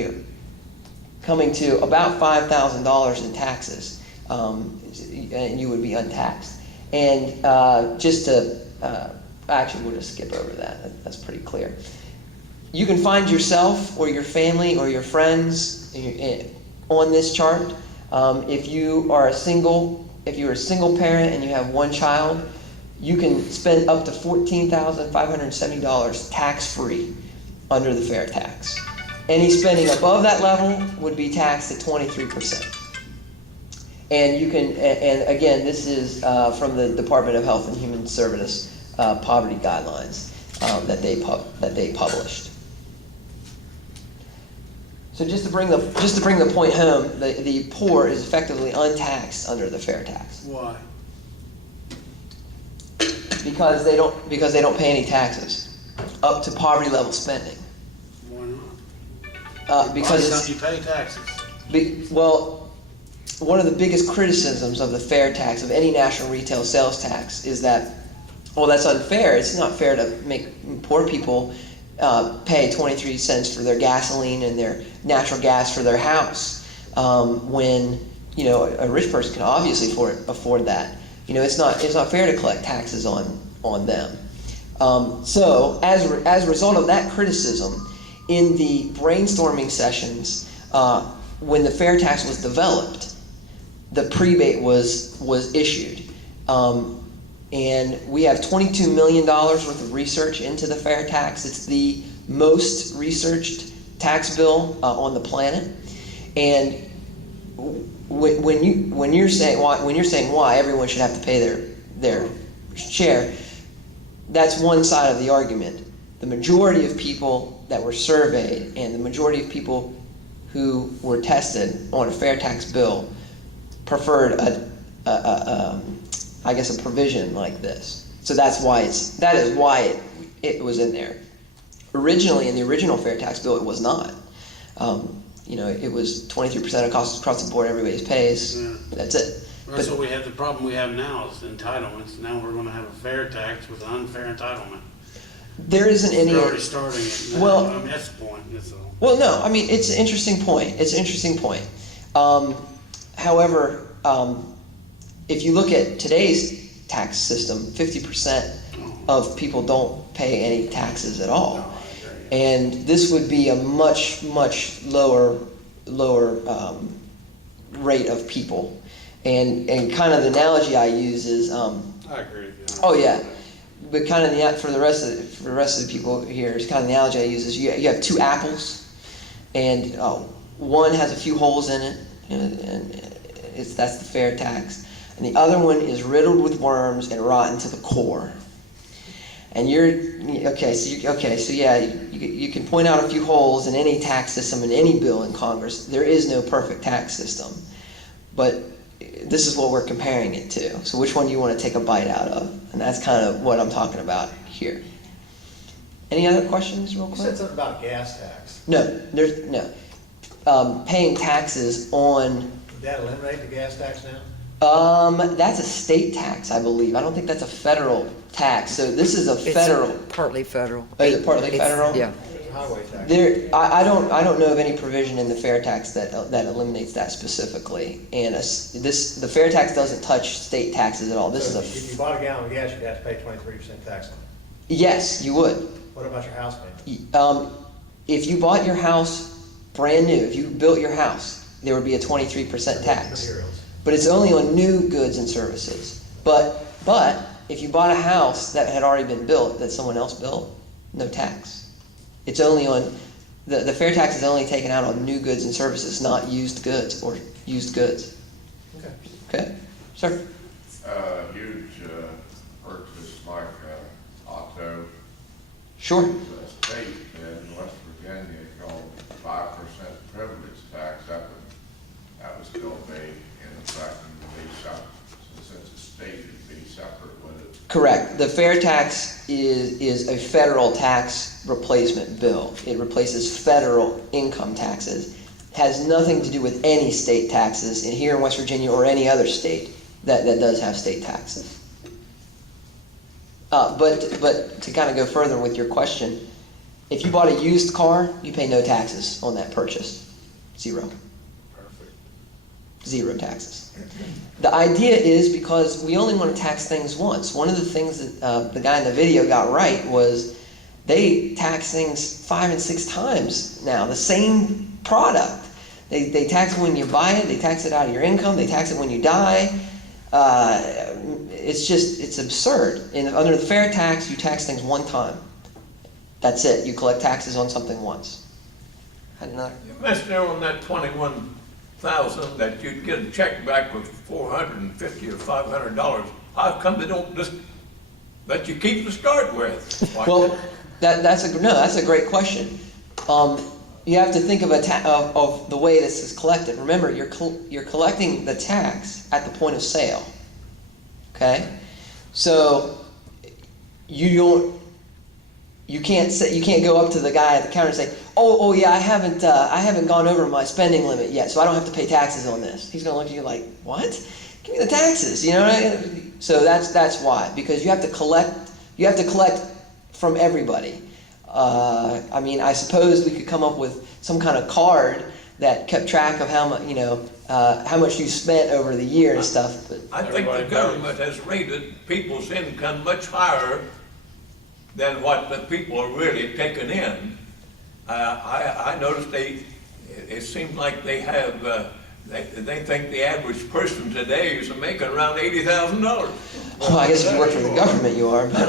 year, coming to about $5,000 in taxes, and you would be untaxed. And actually, we'll just skip over that. That's pretty clear. You can find yourself or your family or your friends on this chart. If you're a single parent and you have one child, you can spend up to $14,570 tax-free under the fair tax. Any spending above that level would be taxed at 23%. And you can, and again, this is from the Department of Health and Human Services poverty guidelines that they published. So just to bring the point home, the poor is effectively untaxed under the fair tax. Why? Because they don't pay any taxes up to poverty level spending. Why not? Because Why don't you pay taxes? Well, one of the biggest criticisms of the fair tax, of any national retail sales tax, is that, well, that's unfair. It's not fair to make poor people pay 23 cents for their gasoline and their natural gas for their house, when a rich person can obviously afford that. It's not fair to collect taxes on them. So as a result of that criticism, in the brainstorming sessions, when the fair tax was developed, the prebate was issued. And we have $22 million worth of research into the fair tax. It's the most researched tax bill on the planet. And when you're saying why everyone should have to pay their share, that's one side of the argument. The majority of people that were surveyed and the majority of people who were tested on a fair tax bill preferred a provision like this. So that is why it was in there. Originally, in the original fair tax bill, it was not. It was 23% of costs across the board, everybody pays. Yeah. That's it. That's what we have. The problem we have now is entitlements. Now we're going to have a fair tax with an unfair entitlement. There isn't any. We're already starting it. Well, that's the point. That's all. Well, no. I mean, it's an interesting point. However, if you look at today's tax system, 50% of people don't pay any taxes at all. And this would be a much, much lower rate of people. And kind of the analogy I use is I agree with you. Oh yeah. But kind of for the rest of the people here, it's kind of the analogy I use is you have two apples, and one has a few holes in it, and that's the fair tax, and the other one is riddled with worms and rotten to the core. And you can point out a few holes in any tax system in any bill in Congress. There is no perfect tax system, but this is what we're comparing it to. So which one do you want to take a bite out of? And that's kind of what I'm talking about here. Any other questions real quick? You said something about gas tax. No, there's no. Paying taxes on... Would that eliminate the gas tax now? That's a state tax, I believe. I don't think that's a federal tax. So this is a federal. It's partly federal. Oh, is it partly federal? Yeah. Highway tax. I don't know of any provision in the fair tax that eliminates that specifically. And the fair tax doesn't touch state taxes at all. If you bought a gallon of gas, you'd have to pay 23% tax on it. Yes, you would. What about your house payment? If you bought your house brand new, if you built your house, there would be a 23% tax. Materials. But it's only on new goods and services. But if you bought a house that had already been built, that someone else built, no tax. It's only on, the fair tax is only taken out on new goods and services, not used goods or used goods. Okay, sir? Huge purchase like auto. Sure. There's a state in West Virginia called 5% privilege tax. That was still made in effect and be separate. So since the state would be separate with it. Correct. The fair tax is a federal tax replacement bill. It replaces federal income taxes. Has nothing to do with any state taxes in here in West Virginia or any other state that does have state taxes. But to kind of go further with your question, If you bought a used car, you pay no taxes on that purchase. Zero. Perfect. Zero taxes. The idea is because we only want to tax things once. One of the things that the guy in the video got right was they tax things 5 and 6 times now, the same product. They tax it when you buy it, they tax it out of your income, they tax it when you die. It's absurd. Under the fair tax, you tax things one time. That's it. You collect taxes on something once. Had another? You missed there on that 21,000 that you'd get a check back with $450 or $500. How come they don't just let you keep to start with? Why Well, that's a great question. You have to think of of the way this is collected. Remember, you're collecting the tax at the point of sale. Okay, so you can't go up to the guy at the counter and say, oh yeah, I haven't gone over my spending limit yet, so I don't have to pay taxes on this. He's going to look at you like, what? Give me the taxes, you know what I mean? So that's why, because you have to collect from everybody. I mean, I suppose we could come up with some kind of card that kept track of how much you spent over the year and stuff. But I think the government has rated people's income much higher than what the people are really taking in. I noticed it seems like they have, they think the average person today is making around $80,000. Well, I guess if you work for the government, you are. But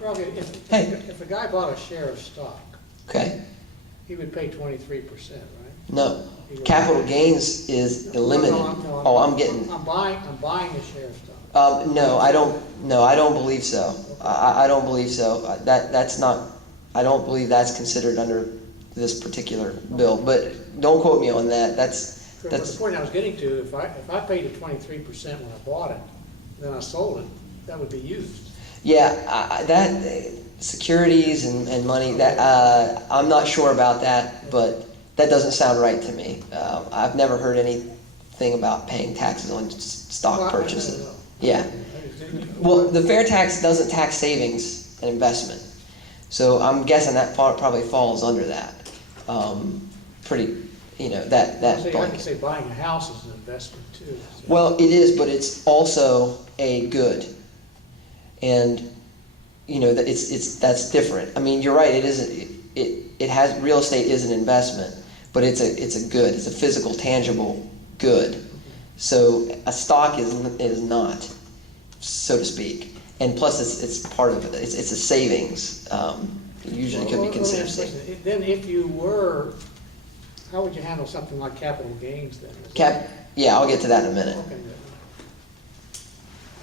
Robbie, if a guy bought a share of stock, okay, he would pay 23%, right? no. Capital gains is eliminated. No, I'm getting. I'm buying a share of stock. No, I don't believe so. I don't believe so. That's not. I don't believe that's considered under this particular bill. But don't quote me on that. But the point I was getting to, if I paid the 23% when I bought it, then I sold it, that would be used. Yeah, that securities and money. That I'm not sure about that, but that doesn't sound right to me. I've never heard anything about paying taxes on stock purchases. Yeah. Well, the fair tax doesn't tax savings and investment, so I'm guessing that probably falls under that. Pretty, that I can blanket. say buying a house is an investment too. So. Well, it is, but it's also a good, and that that's different. I mean, you're right. It isn't. It has real estate is an investment, but it's a good. It's a physical, tangible good. So a stock is not, so to speak. And plus, it's part of it. It's a savings. Usually could be considered savings. Then if you were, how would you handle something like capital gains then? Yeah, I'll get to that in a minute. Okay, good.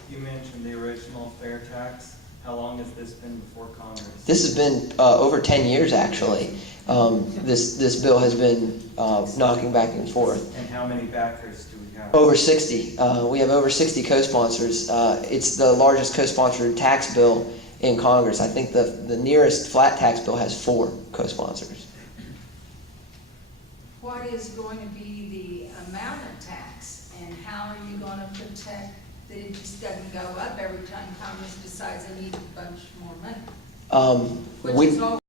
You mentioned the original fair tax. How long has this been before Congress? This has been over 10 years, actually. This bill has been knocking back and forth. And how many backers do we have? Over 60. We have over 60 co-sponsors. It's the largest co-sponsored tax bill in Congress. I think the nearest flat tax bill has 4 co-sponsors. What is going to be the amount of tax, and how are you going to protect that it just doesn't go up every time Congress decides they need a bunch more money? Which We, is all